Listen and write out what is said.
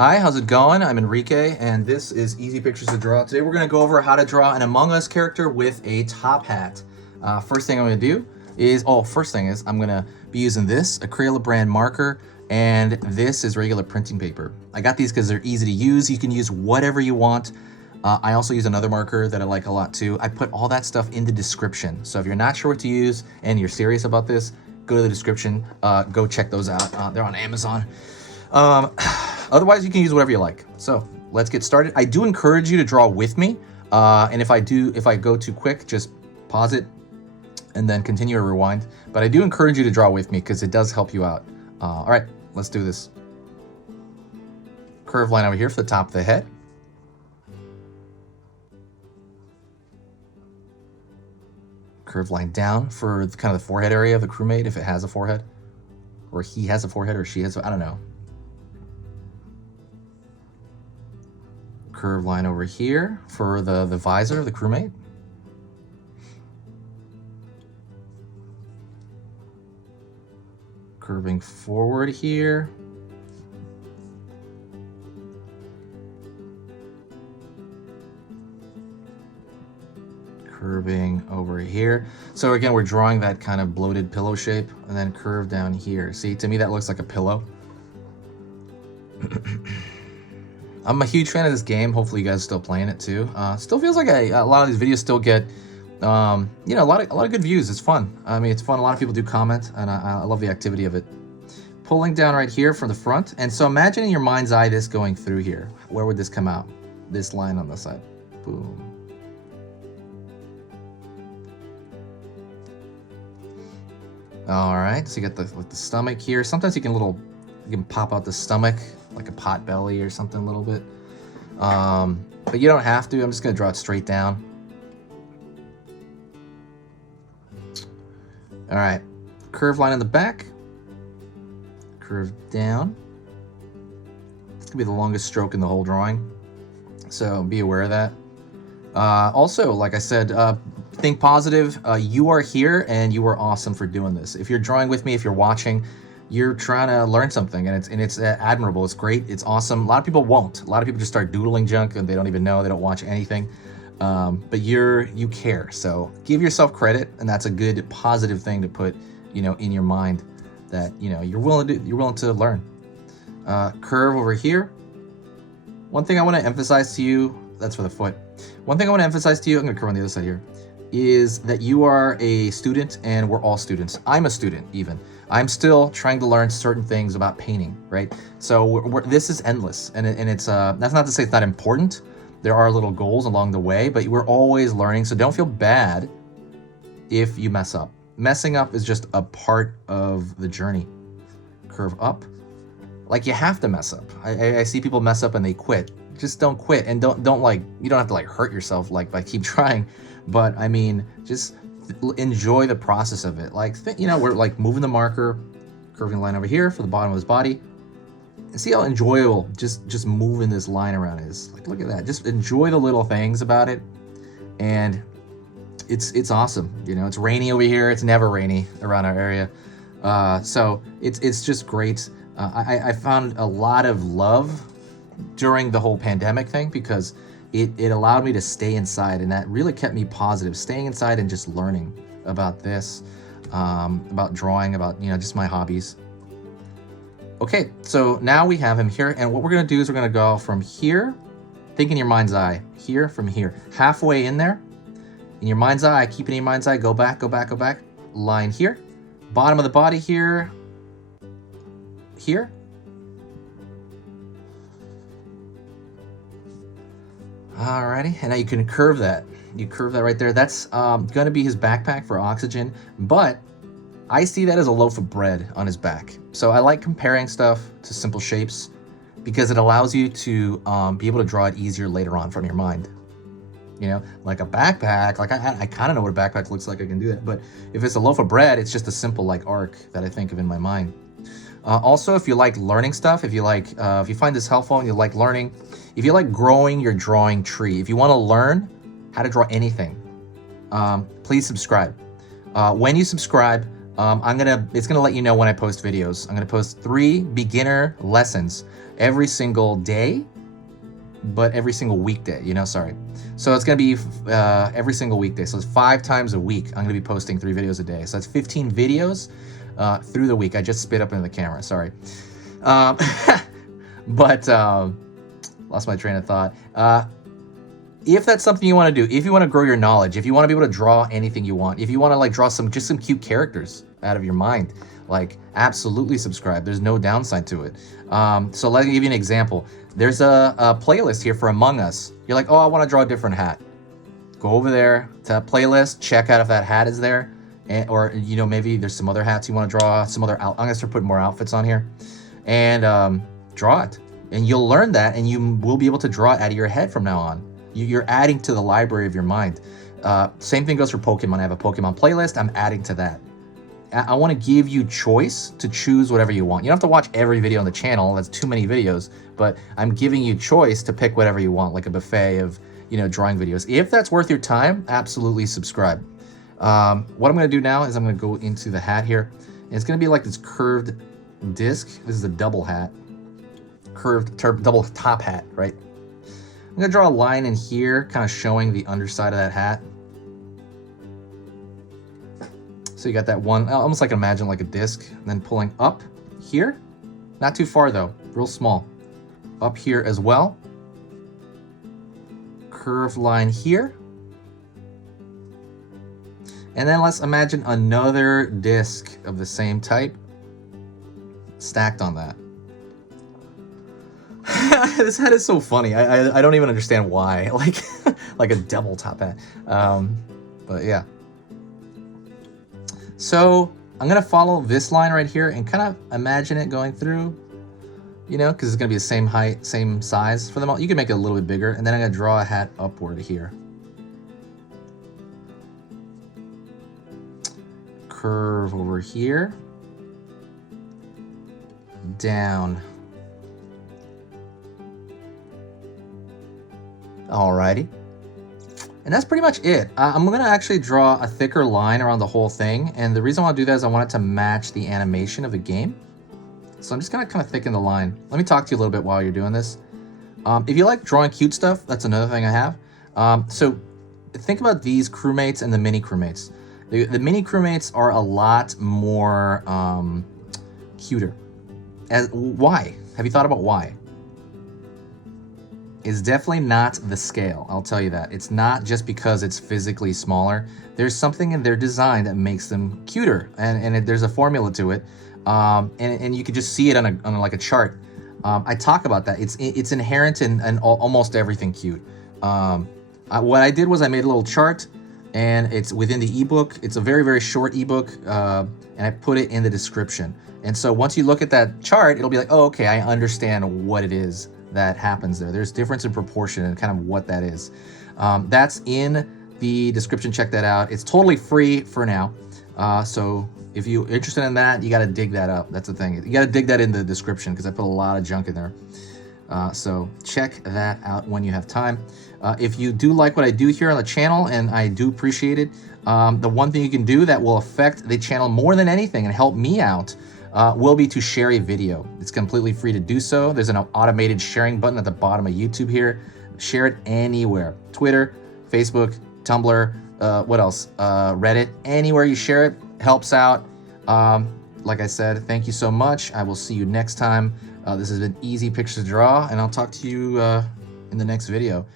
Hi, how's it going? I'm Enrique, and this is Easy Pictures to Draw. Today we're going to go over how to draw an Among Us character with a top hat. First thing I'm going to do is, I'm going to be using this, a Crayola brand marker, and this is regular printing paper. I got these because they're easy to use. You can use whatever you want. I also use another marker that I like a lot too. I put all that stuff in the description. So if you're not sure what to use and you're serious about this, go to the description, go check those out. They're on Amazon. Otherwise, you can use whatever you like. So let's get started. I do encourage you to draw with me. And if I go too quick, just pause it and then continue to rewind. But I do encourage you to draw with me because it does help you out. All right, let's do this. Curved line over here for the top of the head. Curved line down for kind of the forehead area of the crewmate, if it has a forehead. Or he has a forehead, or she has, I don't know. Curved line over here for the visor of the crewmate. Curving forward here. Curving over here. So again, we're drawing that kind of bloated pillow shape and then curve down here. See, to me, that looks like a pillow. I'm a huge fan of this game. Hopefully you guys are still playing it too. Still feels like a lot of these videos still get, you know, a lot of good views. It's fun. I mean, it's fun. A lot of people do comment, and I love the activity of it. Pulling down right here from the front. And so imagine in your mind's eye this going through here. Where would this come out? This line on the side. Boom. All right, so you got the stomach here. Sometimes you can pop out the stomach like a pot belly or something a little bit. But you don't have to. I'm just gonna draw it straight down. All right, curved line in the back. Curve down. It's gonna be the longest stroke in the whole drawing, so be aware of that. Also, like I said, think positive. You are here and you are awesome for doing this. If you're drawing with me, if you're watching, you're trying to learn something, and it's admirable. It's great. It's awesome. A lot of people won't. A lot of people just start doodling junk and they don't even know. They don't watch anything. But you care. So give yourself credit, and that's a good positive thing to put, you know, in your mind, that, you know, you're willing to learn. Curve over here. One thing I want to emphasize to you, that's for the foot. One thing I want to emphasize to you, I'm going to curve on the other side here, is that you are a student, and we're all students. I'm a student even. I'm still trying to learn certain things about painting, right? So this is endless, and it's that's not to say it's not important. There are little goals along the way, but we're always learning, so don't feel bad if you mess up. Messing up is just a part of the journey. Curve up. Like, you have to mess up. I see people mess up and they quit. Just don't quit, and don't like, you don't have to like hurt yourself like by keep trying, but I mean, just enjoy the process of it. Like, you know, we're like moving the marker, curving line over here for the bottom of his body. And see how enjoyable just moving this line around is. Like, look at that. Just enjoy the little things about it, and it's awesome. You know, it's rainy over here. It's never rainy around our area, so it's just great. I found a lot of love during the whole pandemic thing because it allowed me to stay inside, and that really kept me positive, staying inside and just learning about this, about drawing, about, you know, just my hobbies. Okay, so now we have him here, and what we're gonna do is we're gonna go from here, think in your mind's eye, here, from here, halfway in there, in your mind's eye, keep it in your mind's eye, go back, go back, go back, line here, bottom of the body here, here. Alrighty, and now you can curve that. You curve that right there. That's gonna be his backpack for oxygen, but I see that as a loaf of bread on his back. So I like comparing stuff to simple shapes because it allows you to be able to draw it easier later on from your mind. You know, like a backpack, like I kind of know what a backpack looks like, I can do that. But if it's a loaf of bread, it's just a simple like arc that I think of in my mind. Also, if you like learning stuff, if you find this helpful and you like learning, if you like growing your drawing tree, if you want to learn how to draw anything, please subscribe. When you subscribe, it's gonna let you know when I post videos. I'm gonna post 3 beginner lessons. every single day, but every single weekday, you know, sorry. So it's going to be every single weekday. So it's 5 times a week. I'm going to be posting 3 videos a day. So that's 15 videos through the week. I just spit up into the camera, sorry. But lost my train of thought. If that's something you want to do, if you want to grow your knowledge, if you want to be able to draw anything you want, if you want to like draw just some cute characters out of your mind, like absolutely subscribe. There's no downside to it. So let me give you an example. There's a playlist here for Among Us. You're like, oh, I want to draw a different hat. Go over there to that playlist, check out if that hat is there, or you know, maybe there's some other hats you want to draw, some other I'm gonna start putting more outfits on here, and draw it. And you'll learn that, and you will be able to draw it out of your head from now on. You're adding to the library of your mind. Same thing goes for Pokemon. I have a Pokemon playlist. I'm adding to that. I want to give you choice to choose whatever you want. You don't have to watch every video on the channel. That's too many videos. But I'm giving you choice to pick whatever you want, like a buffet of, you know, drawing videos. If that's worth your time, absolutely subscribe. What I'm going to do now is I'm going to go into the hat here. And it's going to be like this curved disc. This is a double hat. Curved double top hat, right? I'm going to draw a line in here, kind of showing the underside of that hat. So you got that one, almost like imagine like a disc, and then pulling up here. Not too far though, real small. Up here as well. Curved line here. And then let's imagine another disc of the same type stacked on that. This hat is so funny. I don't even understand why. Like a double top hat. But yeah. So I'm gonna follow this line right here and kind of imagine it going through, you know, because it's gonna be the same height, same size for them all. You can make it a little bit bigger, and then I'm gonna draw a hat upward here. Curve over here. Down. Alrighty. And that's pretty much it. I'm going to actually draw a thicker line around the whole thing. And the reason I want to do that is I want it to match the animation of the game. So I'm just going to kind of thicken the line. Let me talk to you a little bit while you're doing this. If you like drawing cute stuff, that's another thing I have. So think about these crewmates and the mini crewmates. The mini crewmates are a lot more cuter. Why? Have you thought about why? It's definitely not the scale, I'll tell you that. It's not just because it's physically smaller. There's something in their design that makes them cuter, and there's a formula to it, and you can just see it on like a chart. I talk about that. It's inherent in almost everything cute. What I did was I made a little chart, and it's within the ebook. It's a very, very short ebook, and I put it in the description. And so once you look at that chart, it'll be like, oh, okay, I understand what it is that happens there. There's difference in proportion and kind of what that is. That's in the description. Check that out. It's totally free for now. So if you're interested in that, you got to dig that up. That's the thing. You got to dig that in the description because I put a lot of junk in there. So check that out when you have time. If you do like what I do here on the channel, and I do appreciate it, the one thing you can do that will affect the channel more than anything and help me out will be to share a video. It's completely free to do so. There's an automated sharing button at the bottom of YouTube here. Share it anywhere. Twitter, Facebook, Tumblr, what else? Reddit, anywhere you share it helps out. Like I said, thank you so much. I will see you next time. This has been Easy Pictures to Draw, and I'll talk to you in the next video.